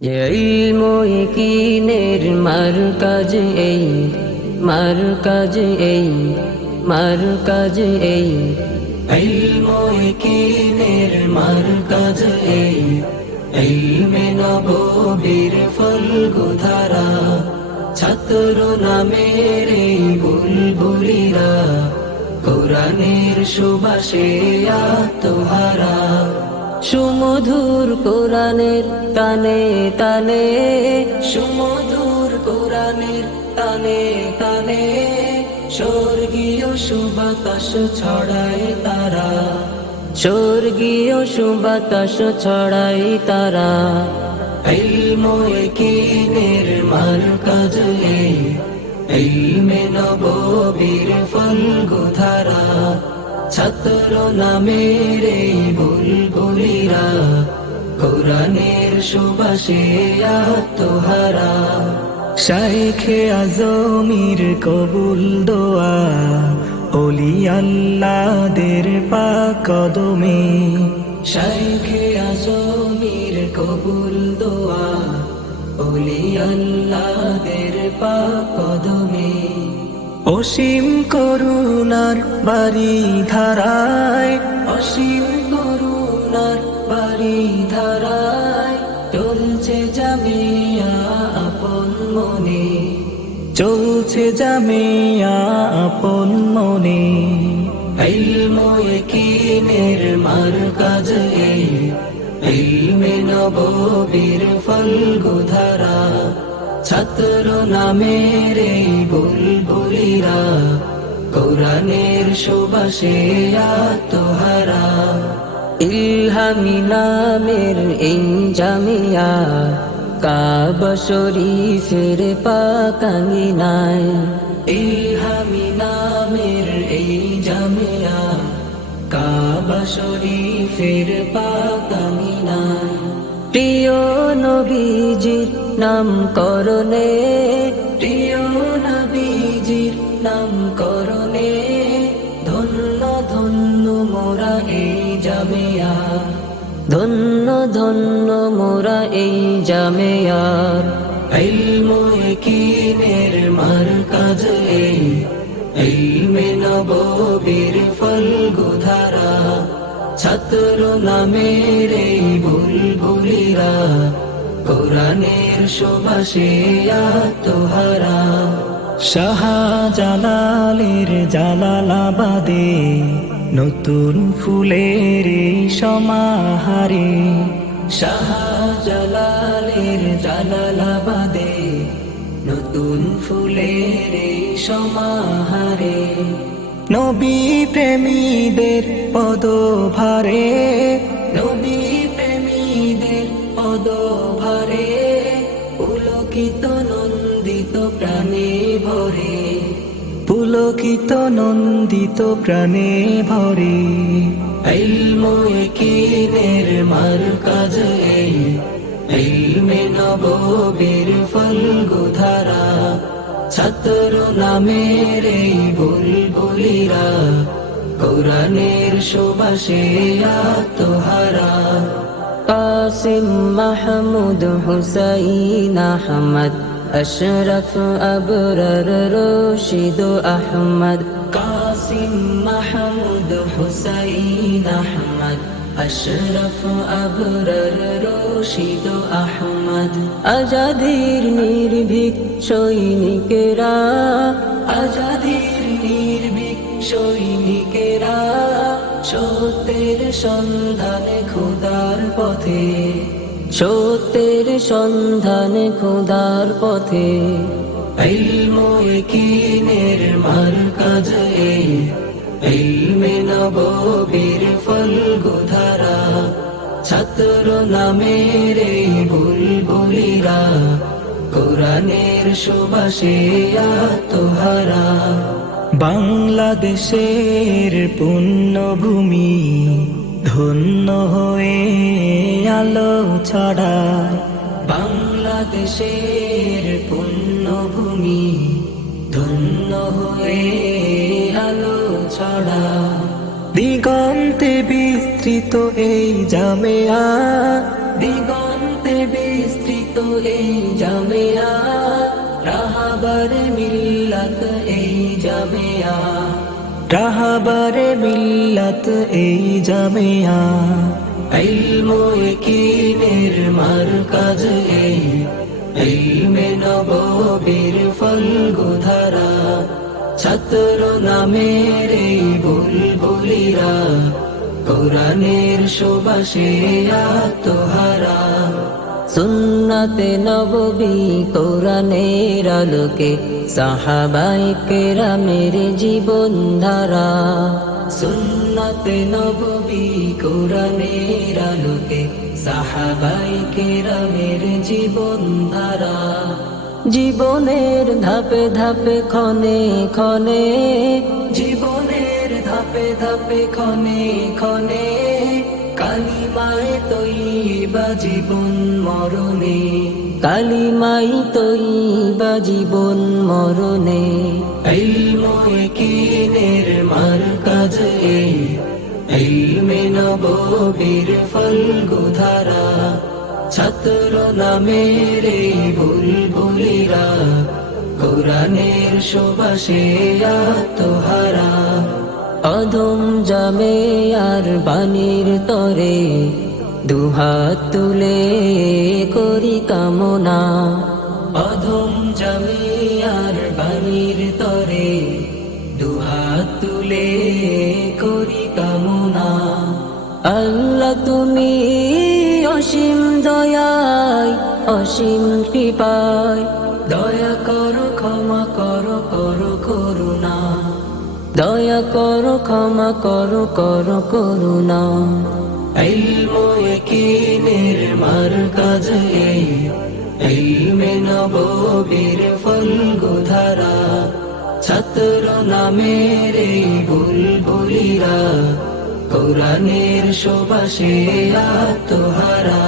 ইলমু ইয়াকিনের মারকাজ এই, মারকাজ এই, মারকাজ এই। ইলমু ইয়াকিনের মারকাজ এই, ইলমে নববীর ফলগুধারা। ছাত্র নামের এই বুলবুলিরা, কোরআনের সুবাসে আত্মহারা। সুমধুর কোরআনের তানে তানে, সুমধুর কোরআনের তানে তানে। স্বর্গীয় সুবাতাস ছড়ায় তারা, স্বর্গীয় সুবাতাস ছড়ায় তারা। ইলমু ইয়াকিনের মারকাজ এই, ইলমে নববীর ফলগুধারা। ছাত্র নামের এই বুলবুলিরা, কোরআনের সুবাসে আত্মহারা। শাইখে আজমির কবুল দোয়া, ওলি আল্লাহদের পাক কদমে। শাইখে আজমির কবুল দোয়া, ওলি আল্লাহদের পাক কদমে। অসীম করুণার বাড়ি ধারায়, অসীম করুণার বাড়ি ধারায়। চলছে জামিয়া আপন মনে, চলছে জামিয়া আপন মনে। ইলমু ইয়াকিনের মারকাজ এই, ইলমে নববীর ফলগুধারা। ছাত্র নামের এই বুলবুলিরা, কোরআনের সুবাসে আত্মহারা। ইলহামি নামের এই জামিয়া, কাবা শরীফের পাক আঙিনায়। ইলহামি নামের এই জামিয়া, কাবা শরীফের পাক আঙিনায়। প্রিয় নবীজির নাম করণে, প্রিয় নবীজির নাম করণে। ধন্য ধন্য মোরা এই জামিয়া, ধন্য ধন্য মোরা এই জামিয়ার। ইলমু ইয়াকিনের মারকাজ এই, ইলমে নববীর ফলগুধারা। ছাত্র নামের এই বুলবুলিরা, কোরআনের সুবাসে আত্মহারা। শাহজালালের জালালাবাদে, নতুন ফুলের সমাহারে। শাহজালালের জালালাবাদে, নতুন ফুলের সমাহারে। নবী প্রেমীদের পদভারে, নবী প্রেমীদের পদভারে। পুলকিত নন্দিত প্রাণে ভরে, পুলকিত নন্দিত প্রাণে ভরে। ইলমু ইয়াকিনের মারকাজ এই, ইলমে নববীর ফলগুধারা। ছাত্র নামের এই বুলবুলিরা, কোরআনের সুবাসে আত্মহারা। কাসিম মাহমুদ হুসাইন আহমদ, আশরাফ আবরার রশিদ আহমদ। কাসিম মাহমুদ হুসাইন আহমদ, আশরাফ আবরার রশিদ আহমদ। আজাদির নির্ভীক সৈনিকেরা, আজাদির নির্ভীক সৈনিকেরা। সত্যের সন্ধানে খোদার পথে, সত্যের সন্ধানে খোদার পথে। ইলমু ইয়াকিনের মারকাজ এই, ইলমে নববীর ফলগুধারা। ছাত্র নামের এই বুলবুলিরা, কোরআনের সুবাসে আত্মহারা। বাংলাদেশের পুণ্যভূমি, ধন্য হয়ে আলো ছড়ায়। বাংলাদেশের পুণ্যভূমি, ধন্য হয়ে আলো ছড়ায়। দিগন্তে বিস্তৃত এই জামিয়া, দিগন্তে বিস্তৃত এই জামিয়া রাহাবারে মিল্লাত এই জামিয়া রাহাবারে মিল্লাত এই জামিয়া ইলমু ইয়াকিনের মারকাজ এই ইলমে নববীর ফলগুধারা ছাত্র নামের এই বুলবুলিরা কোরআনের সুবাসে আত্মহারা সুন্নাতে নববী কোরআনের আলোকে সাহাবায়ে কেরামের জীবন ধারা সুন্নাতে নববী কোরআনের আলোকে সাহাবায়ে কেরামের জীবন ধারা জীবনের ধাপে ধাপে ক্ষণে ক্ষণে জীবনের ধাপে ধাপে ক্ষণে ক্ষণে কালিমায়ে তৈয়বা জীবন মরণে কালিমাই তৈয়বা জীবন মরণে ইলমু ইয়াকিনের মারকাজ এই ইলমে নববীর ফলগুধারা ছাত্র নামের এই বুলবুলিরা কোরআনের সুবাসে আত্মহারা অধম জামিয়ার বাণীর তরে দুহাত তুলে করি কামনা অধম জামিয়ার বাণীর তরে দুহাত তুলে করি কামনা আল্লাহ তুমি অসীম দয়ায় অসীম কৃপায় দয়া করো ক্ষমা করো করো করুণা দয়া করো ক্ষমা করো করো করুণা ইলমু ইয়াকিনের মারকাজ এই ইলমে নববীর ফলগুধারা ছাত্র নামের এই বুলবুলিরা কোরআনের সুবাসে আত্মহারা